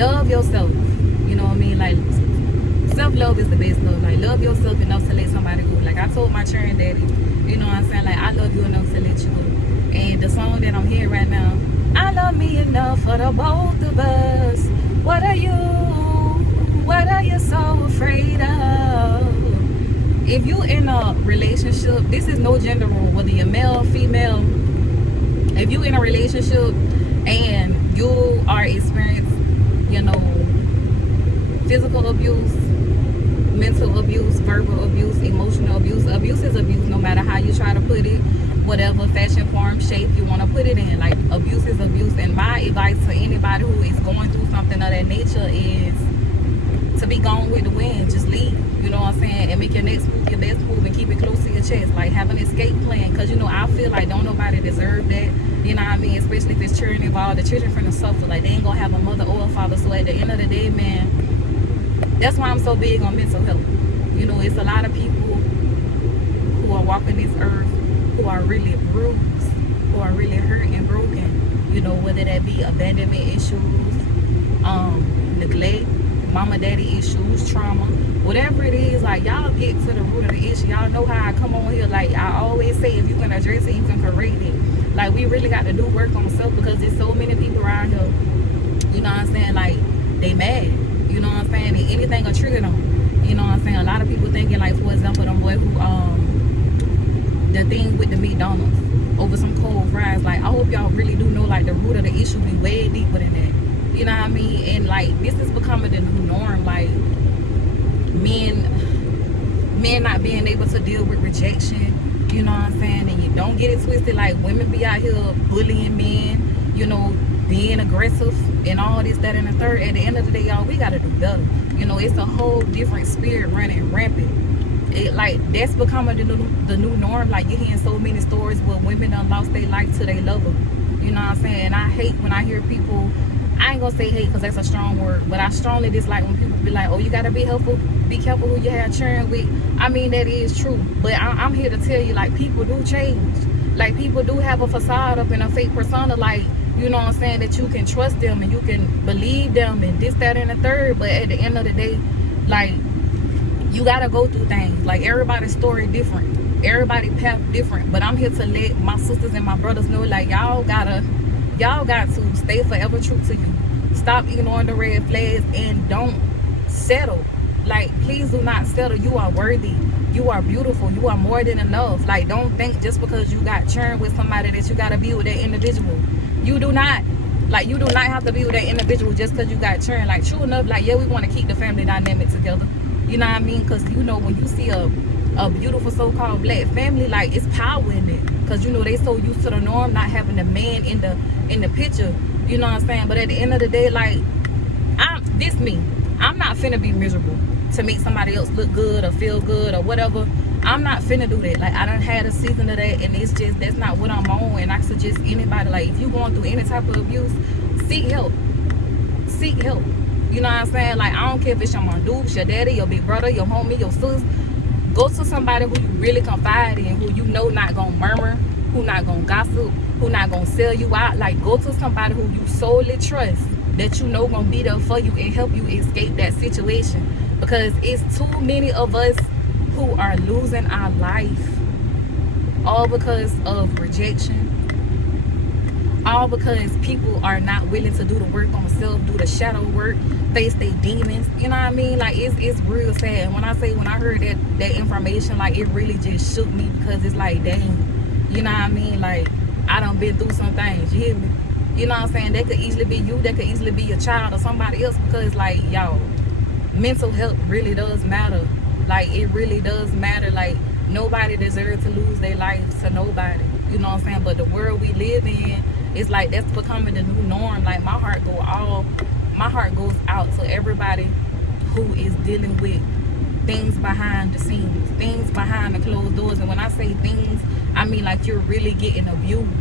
love yourself. You know what I mean? Like, self-love is the best love. Like, love yourself enough to let somebody go. Like, I told my children daddy, you know what I'm saying? Like, I love you enough to let you go. And the song that I'm hearing right now, I love me enough for the both of us. What are you so afraid of? If you in a relationship, this is no gender role, whether you're male or female. If you in a relationship and you are experiencing, you know, physical abuse, mental abuse, verbal abuse, emotional abuse. Abuse is abuse no matter how you try to put it, whatever fashion, form, shape you want to put it in. Like, abuse is abuse. And my advice to anybody who is going through something of that nature is to be gone with the wind. Just leave, you know what I'm saying, and make your next move your best move and keep it close to your chest. Like, have an escape plan, because, you know, I feel like don't nobody deserve that, you know what I mean, especially if it's children involved. The children finna suffer. Like, they ain't gonna have a mother or a father. So at the end of the day, man, that's why I'm so big on mental health. You know, it's a lot of people who are walking this earth who are really bruised, who are really hurt and broken. You know, whether that be abandonment issues, neglect, mama daddy issues, trauma, whatever it is. Like, y'all get to the root of the issue. Y'all know how I come on here. Like, I always say, if you can address it, you can correct it. Like, we really got to do work on self, because there's so many people around here, you know what I'm saying, like, they mad. You know what I'm saying? And anything will trigger them. You know what I'm saying? A lot of people thinking, like, for example, them boy who, the thing with the McDonald's over some cold fries. Like, I hope y'all really do know, like, the root of the issue be way deeper than that. You know what I mean? And, like, this is becoming the new norm. Like, men not being able to deal with rejection. You know what I'm saying? And you don't get it twisted. Like, women be out here bullying men, you know, being aggressive and all this, that, and the third. At the end of the day, y'all, we gotta do better. You know, it's a whole different spirit running rampant. It, like, that's becoming the new norm. Like, you're hearing so many stories where women done lost their life to their lover. You know what I'm saying? And I hate when I hear people, I ain't gonna say hate because that's a strong word, but I strongly dislike when people be like, oh, you gotta be careful who you have children with. I mean, that is true, but I'm here to tell you, like, people do change. Like, people do have a facade up and a fake persona, like, you know what I'm saying, that you can trust them and you can believe them and this, that, and the third. But at the end of the day, like, you gotta go through things. Like, everybody's story different, everybody's path different. But I'm here to let my sisters and my brothers know, like, y'all got to stay forever true to you. Stop ignoring the red flags and don't settle. Like, please do not settle. You are worthy, you are beautiful, you are more than enough. Like, don't think just because you got churned with somebody that you gotta be with that individual. You do not. Like, you do not have to be with that individual just because you got churned. Like, true enough, like, yeah, we want to keep the family dynamic together. You know what I mean? Because, you know, when you see a beautiful so-called black family, like, it's power in it. Because, you know, they so used to the norm, not having the man in the picture. You know what I'm saying? But at the end of the day, like, I'm not finna be miserable to make somebody else look good or feel good or whatever. I'm not finna do that. Like, I done had a season of that, and it's just, that's not what I'm on. And I suggest anybody, like, if you're going through any type of abuse, seek help. Seek help. You know what I'm saying? Like, I don't care if it's your mom, dude, your daddy, your big brother, your homie, your sis. Go to somebody who you really confide in, who you know not gonna murmur, who not gonna gossip, who not gonna sell you out. Like, go to somebody who you solely trust, that you know gonna be there for you and help you escape that situation. Because it's too many of us who are losing our life, all because of rejection, all because people are not willing to do the work on themselves, do the shadow work, face their demons. You know what I mean? Like, it's real sad. And when I heard that information, like, it really just shook me, because it's like, dang, you know what I mean? Like, I done been through some things, you hear me? You know what I'm saying? That could easily be you, that could easily be your child or somebody else. Because, like, y'all, mental health really does matter. Like, it really does matter. Like, nobody deserves to lose their life to nobody. You know what I'm saying? But the world we live in, it's like, that's becoming the new norm. Like, my heart goes out to everybody who is dealing with things behind the scenes, things behind the closed doors. And when I say things, I mean, like, you're really getting abused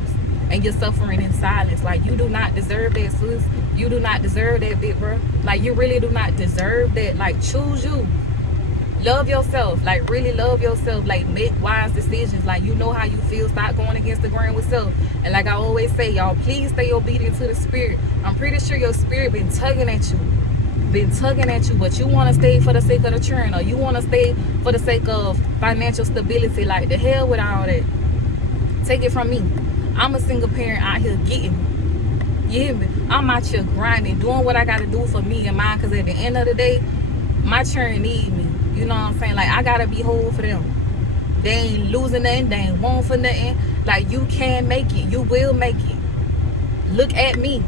and you're suffering in silence. Like, you do not deserve that, sis. You do not deserve that, big bro. Like, you really do not deserve that. Like, choose you. Love yourself, like really love yourself, like make wise decisions, like you know how you feel, stop going against the grain with self. And like I always say, y'all, please stay obedient to the spirit. I'm pretty sure your spirit been tugging at you, but you want to stay for the sake of the churn, or you want to stay for the sake of financial stability. Like the hell with all that. Take it from me, I'm a single parent out here getting, you hear me? I'm out here grinding, doing what I gotta do for me and mine, because at the end of the day, my children need me. You know what I'm saying? Like, I gotta be whole for them. They ain't losing nothing, they ain't want for nothing. Like, you can make it, you will make it. Look at me.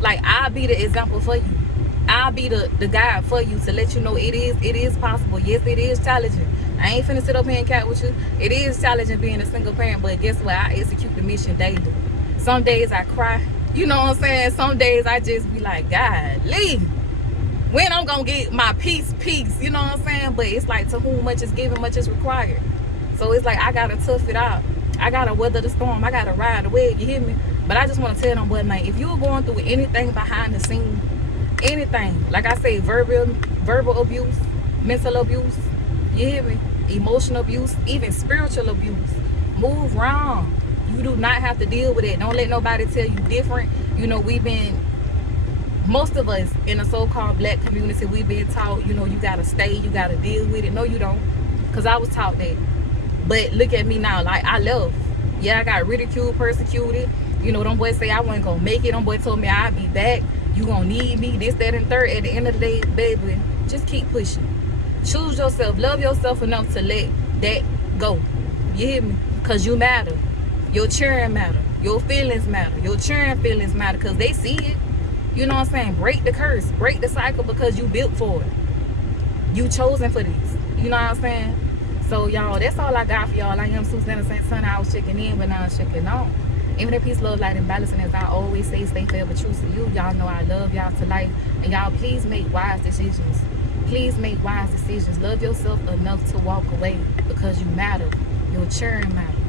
Like, I'll be the example for you. I'll be the guide for you to let you know it is possible. Yes, it is challenging. I ain't finna sit up here and cat with you. It is challenging being a single parent, but guess what? I execute the mission daily. Some days I cry. You know what I'm saying? Some days I just be like, God, leave. When I'm gonna get my peace, you know what I'm saying? But it's like, to whom much is given, much is required. So it's like, I gotta tough it out. I gotta weather the storm. I gotta ride the wave, you hear me? But I just want to tell them, but like, if you're going through anything behind the scene, anything, like I say, verbal abuse, mental abuse, you hear me? Emotional abuse, even spiritual abuse, move wrong. You do not have to deal with it. Don't let nobody tell you different. You know, most of us in the so-called black community, we've been taught, you know, you gotta stay, you gotta deal with it. No, you don't, because I was taught that. But look at me now, like, I love. Yeah, I got ridiculed, persecuted. You know, them boys say I wasn't gonna make it. Them boys told me I'd be back, you gonna need me, this, that, and third. At the end of the day, baby, just keep pushing. Choose yourself, love yourself enough to let that go. You hear me? Because you matter. Your children matter. Your feelings matter. Your children feelings matter, because they see it. You know what I'm saying? Break the curse, break the cycle, because you built for it. You chosen for this. You know what I'm saying? So y'all, that's all I got for y'all. I am Suzannah.santana. I was checking in, but now I'm checking on. Even if peace, love, light, and balance, and as I always say, stay forever true to you. Y'all know I love y'all to life. And y'all, please make wise decisions. Please make wise decisions. Love yourself enough to walk away, because you matter. Your children matter.